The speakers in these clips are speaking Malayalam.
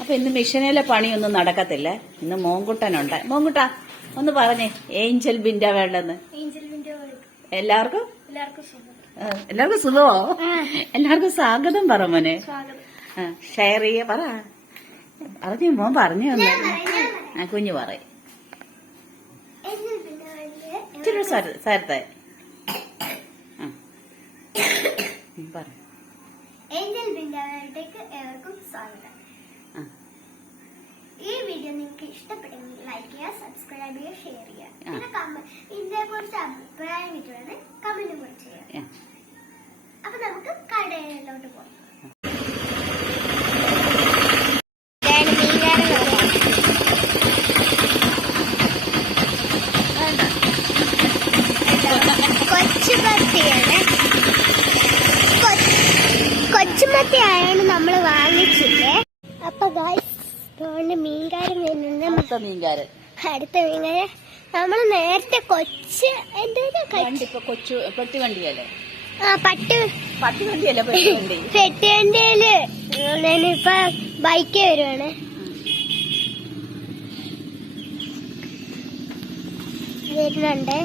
അപ്പൊ ഇന്ന് മിഷനിലെ പണിയൊന്നും നടക്കത്തില്ല. ഇന്ന് മോങ്കുട്ടനുണ്ട്. മോങ്കുട്ട ഒന്ന് പറഞ്ഞേ, ഏഞ്ചൽ ബിൻഡ വേണ്ടെന്ന്. എല്ലാവർക്കും സുഖമോ? എല്ലാവർക്കും സ്വാഗതം പറ മോനെ. ഷെയർ ചെയ്യ പറ. പറഞ്ഞു മോൻ പറഞ്ഞു തന്നെ. കുഞ്ഞു പറയും ഇച്ചിരി സാരത്തെ പറ. ഏഞ്ചൽ ബിൻഡാവേൾഡേക്ക് ഏവർക്കും സ്വാഗതം. ഈ വീഡിയോ നിങ്ങൾക്ക് ഇഷ്ടപ്പെട്ടെങ്കിൽ ലൈക്ക് ചെയ്യുക, സബ്സ്ക്രൈബ് ചെയ്യുക, ഷെയർ ചെയ്യുക. പിന്നെ ഇതിനെക്കുറിച്ച് അഭിപ്രായം കിട്ടുന്നത് കമന്റ് കൂടെ ചെയ്യുക. അപ്പൊ നമുക്ക് കടയിലോട്ട് പോകാം. കൊച്ചുമത്തി ആയാണ് നമ്മൾ വാങ്ങിച്ചില്ലേ. അപ്പൊ മീൻകാരൻ വരുന്നുണ്ട്. അടുത്ത മീൻകാരൻ നമ്മള് നേരത്തെ പെട്ടിവണ്ടിയല്ലേ? പെട്ടിവണ്ടിയില് ഇപ്പൊ ബൈക്ക് വരുവാണ്. വരുന്നുണ്ട്.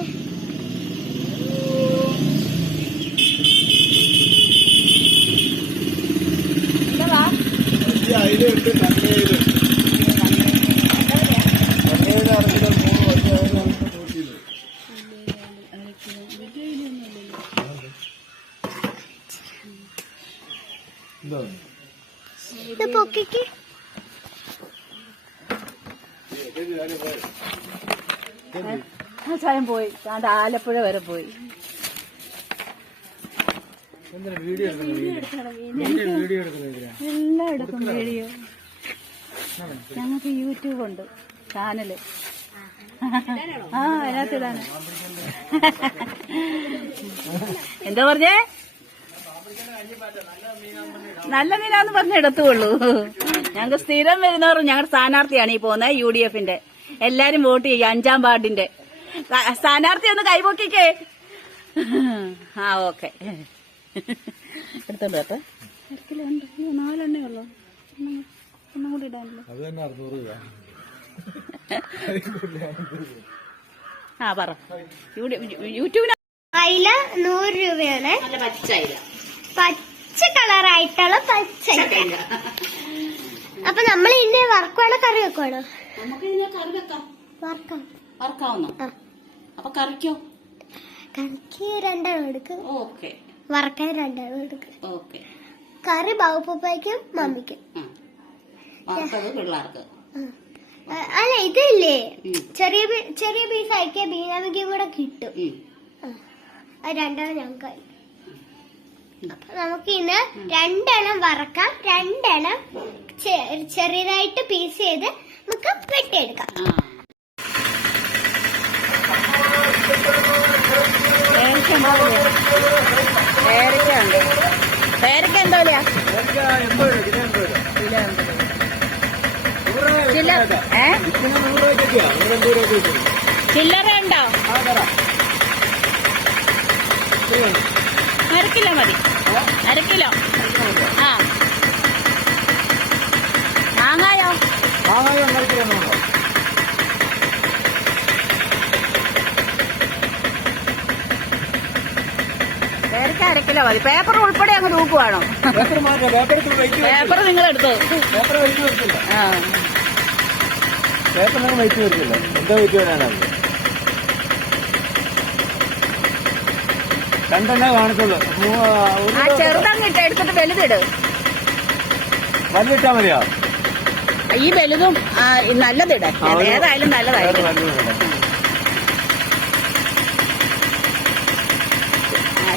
പൊക്കിക്ക് ചായം പോയി. ആലപ്പുഴ വരെ പോയി. എല്ലാം എടുക്കും വീഡിയോ. ഞങ്ങൾക്ക് യൂട്യൂബ് ഉണ്ട്, ചാനല്. അതിനകത്തിടാണ്. എന്താ പറഞ്ഞേ? നല്ല മീനാന്ന് പറഞ്ഞ എടുത്തുള്ളൂ. ഞങ്ങൾക്ക് സ്ഥിരം വരുന്നവർ ഞങ്ങളുടെ സ്ഥാനാർത്ഥിയാണ് ഈ പോകുന്നത്, UDF. എല്ലാരും വോട്ട് ചെയ്യും. 5-ാം വാർഡിന്റെ സ്ഥാനാർത്ഥി ഒന്ന് കൈപൊക്കിക്കേ. ഓക്കെ. എടുത്തോണ്ട് കേട്ടോ. 1 കിലോ ഉണ്ട്. 4 എണ്ണേ ഉള്ളൂ. ഒന്നും കൂടി ഇടാനല്ലോ. പറ. യൂട്യൂബിന് അയില 100 രൂപയാണ്. നല്ല പച്ച അയില, പച്ച കളറായിട്ടുള്ള പച്ച. അപ്പൊ നമ്മൾ ഇന്നെ വറക്കുവാണോ കറി വെക്കുവാണോ? നമുക്ക് ഇതിനെ കറി വെക്കാം. വറക്കാവുന്നോ? അപ്പൊ കറിക്കോ? കറിക്ക് 2 എണ്ണം എടുക്കും. ഓക്കെ. വറക്കാൻ 2 എണ്ണം എടുക്കും. ഓക്കെ. കറി ബാബുപ്പയ്ക്കും മമ്മിക്കും. വറുത്തത് പിള്ളേർക്ക്. അല്ല ഇതില്ലേ, ചെറിയ പീസ് ആക്കിയ ബീനാമിക്കും കൂടെ കിട്ടും. അത് 2 എണ്ണം ഞങ്ങൾക്ക്. അപ്പൊ നമുക്ക് ഇന്ന് 2 എണ്ണം വറക്കാം, 2 എണ്ണം ചെറിയതായിട്ട് പീസ് ചെയ്ത് നമുക്ക് വെട്ടിയെടുക്കാം. പേരക്ക എന്താ വിലയാ? ചില്ലറ ഉണ്ടോ? 1/2 കിലോ മതി. 1/2 കിലോ. മാങ്ങായോ? പേരക്ക 1/2 കിലോ മതി. പേപ്പർ ഉൾപ്പെടെ അങ്ങ് തൂക്കുവാണോ? പേപ്പർ നിങ്ങൾ എടുത്തോ. പേപ്പർ വെച്ച് വരത്തില്ല. എന്താ വെച്ച് വരാനാണ്? 2 എണ്ണേ കാണിച്ചുള്ളൂ. ചെറുതങ്ങിട്ട് എടുത്തിട്ട് വലുതിട്. വലുതിട്ടാ മതിയോ? ഈ വലുതും നല്ലതിട. ഏതായാലും നല്ലതായിരിക്കും.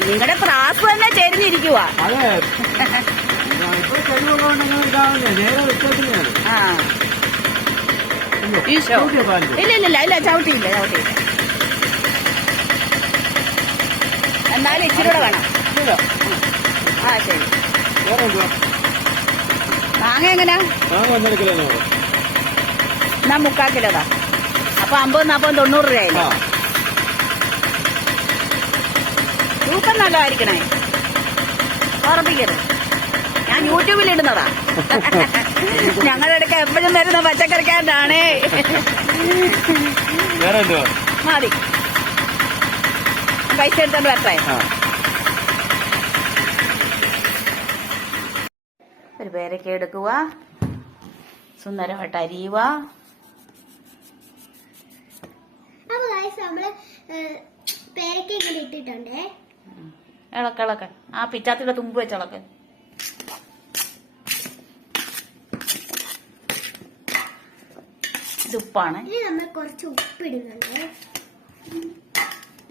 നിങ്ങളുടെ ക്ലാസ് തന്നെ ചെരിഞ്ഞിരിക്കുവാ. അതെ, ഇപ്പൊ ചെരുവുണ്ടെങ്കിൽ നേരെ വെച്ചിട്ടില്ല. ഇല്ല ചവിട്ടിയില്ല. എന്നാലും ഇച്ചിരി കൂടെ വേണം. ശരി. മാങ്ങ എങ്ങനെയാ? എന്നാ 3/4 കിലോതാ. അപ്പൊ 50, 40, 90 രൂപയായില്ലേ? തൂക്കം നല്ലതായിരിക്കണേ. ഓർമ്മിക്കരുത്, ഞാൻ യൂട്യൂബിൽ ഇടുന്നതാ. ഞങ്ങളുടെ ഇടയ്ക്ക് എപ്പോഴും തരുന്ന പച്ചക്കറിക്കാരനാണേ. വേറെ എന്തോ മതി, പൈസ എടുത്തോണ്ട് വരട്ടെ. ഒരു പേരക്ക എടുക്കുക, സുന്ദരമായിട്ട് അരിയുക. അപ്പൊ ഗൈസ് നമ്മള് പേരക്കൊക്കെ ഇട്ടിട്ടുണ്ടേ. ഇളക്ക ആ പിച്ചാത്തിയുടെ തുമ്പ് വെച്ചിളക്ക്. ഇത് ഉപ്പാണ്. ഇനി നമ്മൾ കുറച്ച് ഉപ്പിടുന്നുണ്ട്.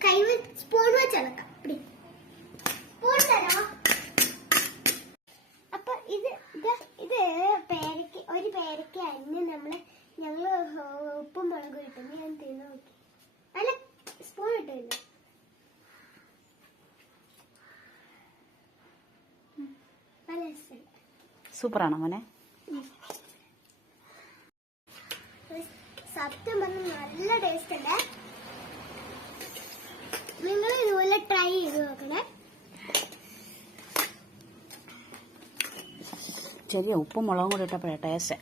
കൈ സ്പൂൺ വെച്ച് ഇളക്കാം. സ്പൂൺ തരാം. അപ്പൊ ഇത് പേരക്ക, ഒരു പേരക്ക അരിഞ്ഞ് ഞങ്ങള് ഉപ്പും മുളകും ഇട്ടു. ഞാൻ തിന്നു നോക്കി. അല്ല, സ്പൂൺ ഇട്ടില്ല. നല്ല രസമുണ്ട്. സൂപ്പറാണോ മോനെ? സത്യം പറഞ്ഞ നല്ല ടേസ്റ്റ് ഉണ്ട്. നിങ്ങൾ ഇതുപോലെ ട്രൈ ചെയ്ത് നോക്കണേ. ചെറിയ ഉപ്പും മുളകും കൂടി ഇട്ടപ്പോഴേ ടേസ്റ്റ്.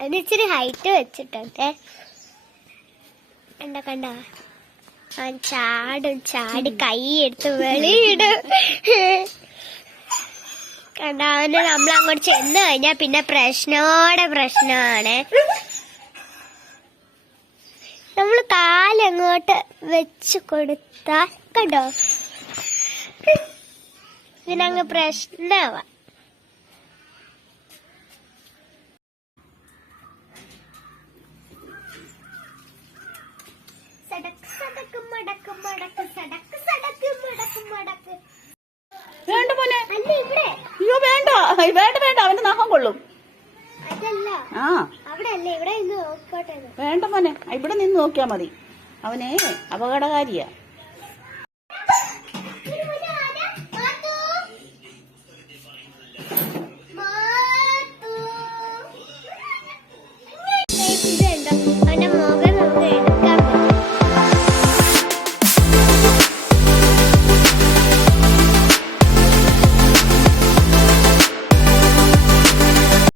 അതിനിച്ചിരി ഹൈറ്റ് വെച്ചിട്ടുണ്ട്. കണ്ട അവൻ ചാടി കൈ എടുത്ത് വെളിയിടും. കണ്ട അവന് നമ്മൾ അങ്ങോട്ട് ചെന്ന് കഴിഞ്ഞാ പിന്നെ പ്രശ്നമാണ്. നമ്മൾ കാലങ്ങോട്ട് വെച്ച് കൊടുത്താൽ കണ്ടോ ഇതിനങ്ങ് പ്രശ്നമാ. വേണ്ട മോനെ, അല്ല ഇവിടെ അയ്യോ വേണ്ട, വേണ്ട അവന്റെ നഖം കൊള്ളും. അതല്ല, ആ അവിടെ അല്ലേ, ഇവിടെ നിന്ന് നോക്കട്ടെ. വേണ്ട മോനെ, ഇവിടെ നിന്ന് നോക്കിയാ മതി. അവനെ അപകടകാരിയാ.